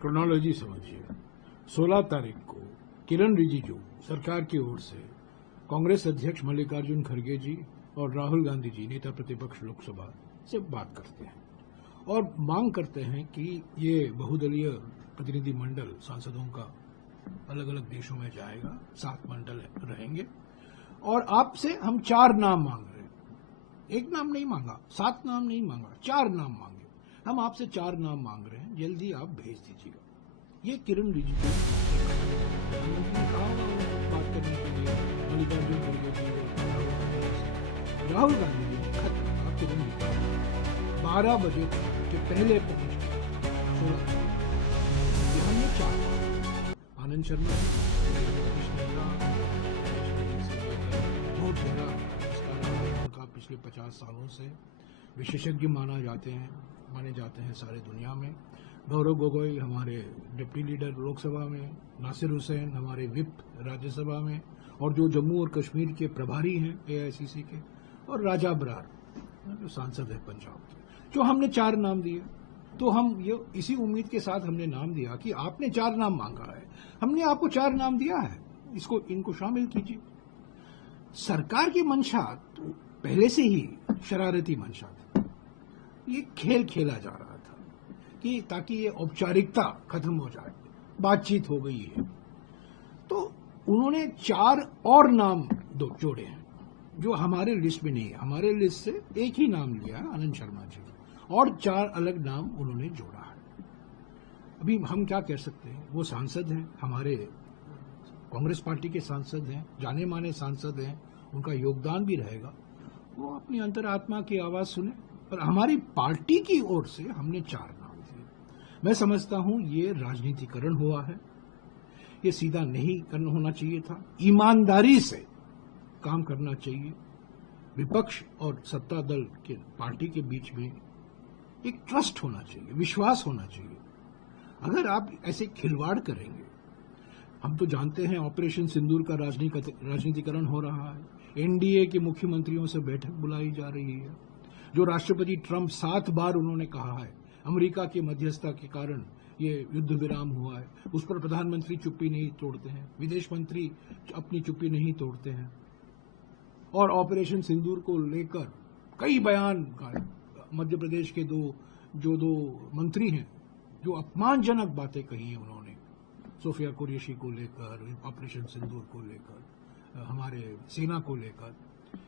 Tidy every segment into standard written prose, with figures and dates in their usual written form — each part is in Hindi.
क्रोनोलॉजी समझिए। 16 तारीख को किरण रिजिजू सरकार की ओर से कांग्रेस अध्यक्ष मल्लिकार्जुन खड़गे जी और राहुल गांधी जी नेता प्रतिपक्ष लोकसभा से बात करते हैं और मांग करते हैं कि ये बहुदलीय प्रतिनिधिमंडल सांसदों का अलग अलग देशों में जाएगा, 7 मंडल रहेंगे और आपसे हम 4 नाम मांग रहे हैं। एक नाम नहीं मांगा, 7 नाम नहीं मांगा, 4 नाम मांगे। हम आपसे 4 नाम मांग रहे हैं, जल्दी आप भेज दीजिएगा। ये किरण रिजिजू प्रधानमंत्री कहा बात करने के लिए मल्लिकार्जुन खड़गे जी राहुल गांधी जी ने खत रखा किरण रिजिजू 12 बजे के पहले पहुंच गए। 16 हमने 4 आनंद शर्मा बहुत बड़ा उनका पिछले 50 सालों से विशेषज्ञ माने जाते हैं सारे दुनिया में। गौरव गोगोई हमारे डिप्टी लीडर लोकसभा में, नासिर हुसैन हमारे विप राज्यसभा में और जो जम्मू और कश्मीर के प्रभारी हैं एआईसीसी के, और राजा बरार जो सांसद है पंजाब के, जो हमने 4 नाम दिए। तो हम ये इसी उम्मीद के साथ हमने नाम दिया कि आपने 4 नाम मांगा है, हमने आपको 4 नाम दिया है, इनको शामिल कीजिए। सरकार की मंशा तो पहले से ही शरारती मंशा थी। ये खेल खेला जा रहा था कि ताकि ये औपचारिकता खत्म हो जाए, बातचीत हो गई है। तो उन्होंने 4 और नाम जोड़े हैं जो हमारे लिस्ट में नहीं है। हमारे लिस्ट से एक ही नाम लिया है आनंद शर्मा जी, और 4 अलग नाम उन्होंने जोड़ा है। अभी हम क्या कह सकते हैं, वो सांसद हैं, हमारे कांग्रेस पार्टी के सांसद हैं, जाने माने सांसद हैं, उनका योगदान भी रहेगा। वो अपनी अंतरात्मा की आवाज सुने। पर हमारी पार्टी की ओर से हमने 4 नाम दिए। मैं समझता हूं ये राजनीतिकरण हुआ है, ये सीधा नहीं करना होना चाहिए था। ईमानदारी से काम करना चाहिए। विपक्ष और सत्ता दल के पार्टी के बीच में एक ट्रस्ट होना चाहिए, विश्वास होना चाहिए। अगर आप ऐसे खिलवाड़ करेंगे, हम तो जानते हैं ऑपरेशन सिंदूर का राजनीतिकरण हो रहा है। एनडीए के मुख्यमंत्रियों से बैठक बुलाई जा रही है। जो राष्ट्रपति ट्रंप 7 बार उन्होंने कहा है अमेरिका की मध्यस्थता के कारण ये युद्ध विराम हुआ है, उस पर प्रधानमंत्री चुप्पी नहीं तोड़ते हैं, विदेश मंत्री अपनी चुप्पी नहीं तोड़ते हैं। और ऑपरेशन सिंदूर को लेकर कई बयान मध्य प्रदेश के दो मंत्री हैं जो अपमानजनक बातें कही हैं उन्होंने, सोफिया कुरैशी को लेकर, ऑपरेशन सिंदूर को लेकर, हमारे सेना को लेकर।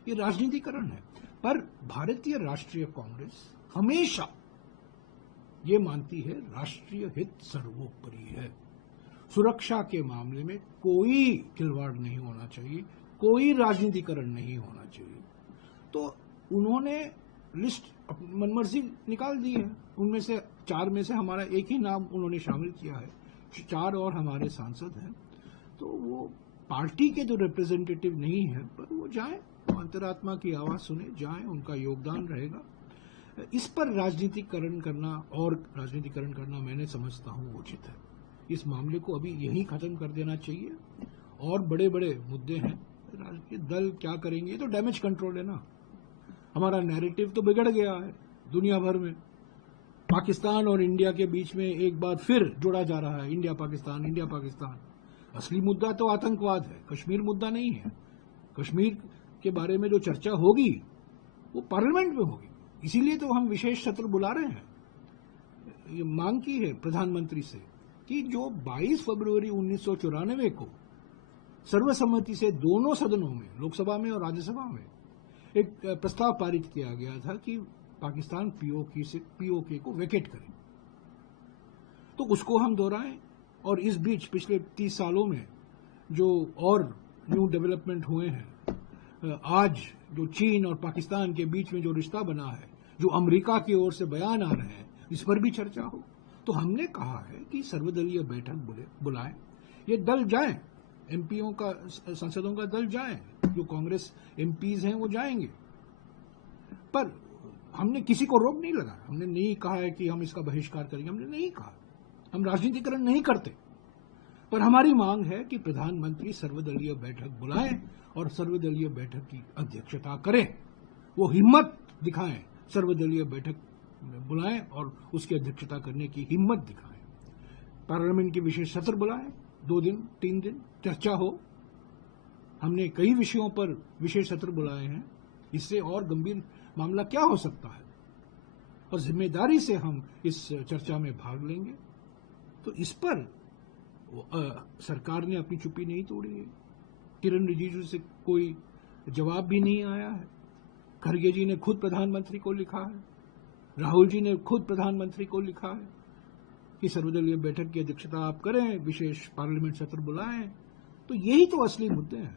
ये राजनीतिकरण है। पर भारतीय राष्ट्रीय कांग्रेस हमेशा ये मानती है राष्ट्रीय हित सर्वोपरि है। सुरक्षा के मामले में कोई खिलवाड़ नहीं होना चाहिए, कोई राजनीतिकरण नहीं होना चाहिए। तो उन्होंने लिस्ट मनमर्जी निकाल दी है। उनमें से 4 में से हमारा एक ही नाम उन्होंने शामिल किया है। 4 और हमारे सांसद हैं। तो वो पार्टी के तो रिप्रेजेंटेटिव नहीं है, पर वो जाएं, अंतरात्मा की आवाज सुने, जाएं, उनका योगदान रहेगा। इस पर राजनीतिकरण करना मैंने समझता हूं उचित है। इस मामले को अभी यहीं खत्म कर देना चाहिए। और बड़े बड़े मुद्दे हैं, राजनीतिक दल क्या करेंगे, तो डैमेज कंट्रोल है ना। हमारा नैरेटिव तो बिगड़ गया है दुनिया भर में। पाकिस्तान और इंडिया के बीच में एक बार फिर जोड़ा जा रहा है, इंडिया पाकिस्तान। असली मुद्दा तो आतंकवाद है, कश्मीर मुद्दा नहीं है। कश्मीर के बारे में जो चर्चा होगी वो पार्लियामेंट में होगी। इसीलिए तो हम विशेष सत्र बुला रहे हैं। ये मांग की है प्रधानमंत्री से कि जो 22 फरवरी 1994 को सर्वसम्मति से दोनों सदनों में, लोकसभा में और राज्यसभा में, एक प्रस्ताव पारित किया गया था कि पाकिस्तान पीओके को वेकेट करे, तो उसको हम दोहराएं। और इस बीच पिछले 30 सालों में जो और न्यू डेवलपमेंट हुए हैं, आज जो चीन और पाकिस्तान के बीच में जो रिश्ता बना है, जो अमेरिका की ओर से बयान आ रहे हैं, इस पर भी चर्चा हो। तो हमने कहा है कि सर्वदलीय बैठक बुलाएं, ये दल जाएं, एमपीओ का, सांसदों का दल जाएं, जो कांग्रेस एमपीज हैं वो जाएंगे। पर हमने किसी को रोक नहीं लगाया। हमने नहीं कहा है कि हम इसका बहिष्कार करेंगे, हमने नहीं कहा। हम राजनीतिकरण नहीं करते। पर हमारी मांग है कि प्रधानमंत्री सर्वदलीय बैठक बुलाएं और सर्वदलीय बैठक की अध्यक्षता करें। वो हिम्मत दिखाएं, सर्वदलीय बैठक बुलाएं और उसकी अध्यक्षता करने की हिम्मत दिखाएं। पार्लियामेंट की विशेष सत्र बुलाएं, 2 दिन 3 दिन चर्चा हो। हमने कई विषयों पर विशेष सत्र बुलाए हैं, इससे और गंभीर मामला क्या हो सकता है, और जिम्मेदारी से हम इस चर्चा में भाग लेंगे। तो इस पर सरकार ने अपनी चुप्पी नहीं तोड़ी है। किरण रिजिजू से कोई जवाब भी नहीं आया है। खरगे जी ने खुद प्रधानमंत्री को लिखा है, राहुल जी ने खुद प्रधानमंत्री को लिखा है कि सर्वदलीय बैठक की अध्यक्षता आप करें, विशेष पार्लियामेंट सत्र बुलाएं। तो यही तो असली मुद्दे हैं।